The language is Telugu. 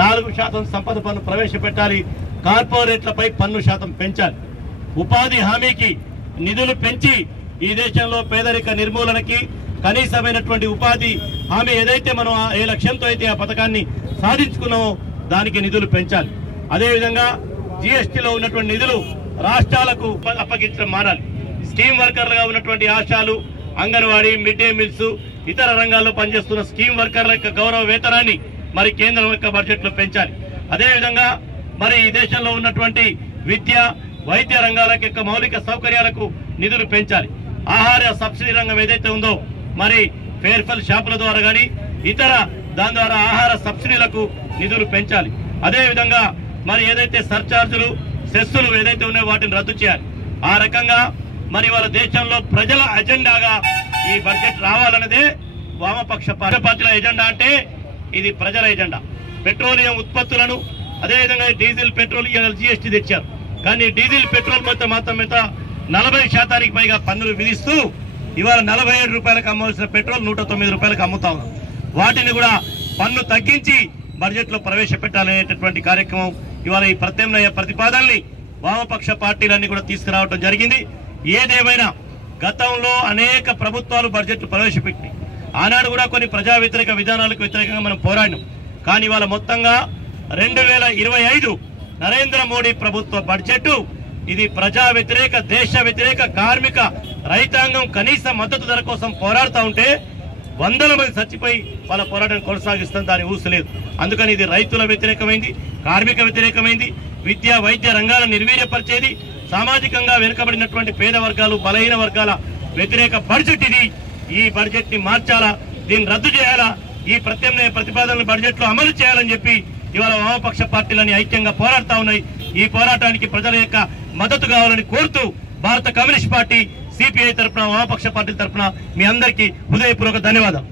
4% సంపద పన్ను ప్రవేశపెట్టాలి, కార్పొరేట్లపై పన్ను శాతం పెంచాలి, ఉపాధి హామీకి నిధులు పెంచి ఈ దేశంలో పేదరిక నిర్మూలనకి కనీసమైనటువంటి ఉపాధి హామీ ఏదైతే మనం ఏ లక్ష్యంతో అయితే ఆ పథకాన్ని సాధించుకున్నామో దానికి నిధులు పెంచాలి. అదేవిధంగా జీఎస్టీలో ఉన్నటువంటి నిధులు రాష్ట్రాలకు అప్పగించడం మారాలి. స్కీమ్ వర్కర్లుగా ఉన్నటువంటి ఆశాలు, అంగన్వాడీ, మిడ్ డే మీల్స్, ఇతర రంగాల్లో పనిచేస్తున్న స్కీమ్ వర్కర్ల యొక్క గౌరవ వేతనాన్ని మరి కేంద్రం యొక్క బడ్జెట్లో పెంచాలి. అదేవిధంగా మరి ఈ దేశంలో ఉన్నటువంటి విద్య, వైద్య రంగాల యొక్క మౌలిక సౌకర్యాలకు నిధులు పెంచాలి. ఆహార సబ్సిడీ రంగం ఏదైతే ఉందో మరి ఫేర్ఫెల్ షాపుల ద్వారా కానీ ఇతర దాని ద్వారా ఆహార సబ్సిడీలకు నిధులు పెంచాలి. అదేవిధంగా మరి ఏదైతే సర్చార్జులు, సెస్సులు ఏదైతే ఉన్నాయో వాటిని రద్దు చేయాలి. ఆ రకంగా మరి వాళ్ళ దేశంలో ప్రజల ఎజెండాగా ఈ బడ్జెట్ రావాలన్నదే వామపక్ష పార్టీల ఎజెండా. అంటే ఇది ప్రజల ఎజెండా. పెట్రోలియం ఉత్పత్తులను అదేవిధంగా డీజిల్, పెట్రోల్ జీఎస్టీ తెచ్చారు. కానీ డీజిల్, పెట్రోల్ మాత్రం 40% పైగా పన్నులు విధిస్తూ ఇవాళ 47 రూపాయలకు అమ్మవలసిన పెట్రోల్ 109 రూపాయలకు అమ్ముతా ఉన్నారు. వాటిని కూడా పన్ను తగ్గించి బడ్జెట్ లో ప్రవేశపెట్టాలనేటటువంటి కార్యక్రమం ఇవాళ ఈ ప్రత్యామ్నాయ ప్రతిపాదనని వామపక్ష పార్టీలన్నీ కూడా తీసుకురావడం జరిగింది. ఏదేమైనా గతంలో అనేక ప్రభుత్వాలు బడ్జెట్ ప్రవేశపెట్టినాయి. ఆనాడు కూడా కొన్ని ప్రజా వ్యతిరేక విధానాలకు వ్యతిరేకంగా మనం పోరాడినాం. కానీ ఇవాళ మొత్తంగా 2025 నరేంద్ర మోడీ ప్రభుత్వ బడ్జెట్ ఇది ప్రజా వ్యతిరేక, దేశ వ్యతిరేక, కార్మిక రైతాంగం కనీస మద్దతు ధర కోసం పోరాడుతూ ఉంటే వందల మంది చచ్చిపోయి వాళ్ళ పోరాటం కొనసాగిస్తాం. దాని ఊసలేదు. అందుకని ఇది రైతుల వ్యతిరేకమైంది, కార్మిక వ్యతిరేకమైంది, విద్య వైద్య రంగాలను నిర్వీర్యపరిచేది, సామాజికంగా వెనుకబడినటువంటి పేద వర్గాలు, బలహీన వర్గాల వ్యతిరేక బడ్జెట్ ఇది. ఈ బడ్జెట్ ని మార్చాలా, దీన్ని రద్దు చేయాలా, ఈ ప్రత్యామ్నాయ ప్రతిపాదనలు బడ్జెట్ లో అమలు చేయాలని చెప్పి ఇవాళ వామపక్ష పార్టీలని ఐక్యంగా పోరాడుతా ఉన్నాయి. ఈ పోరాటానికి ప్రజల యొక్క మద్దతు కావాలని కోరుతూ భారత కమ్యూనిస్ట్ పార్టీ, సిపిఐ తరఫున, వామపక్ష పార్టీల తరఫున మీ అందరికీ హృదయపూర్వక ధన్యవాదాలు.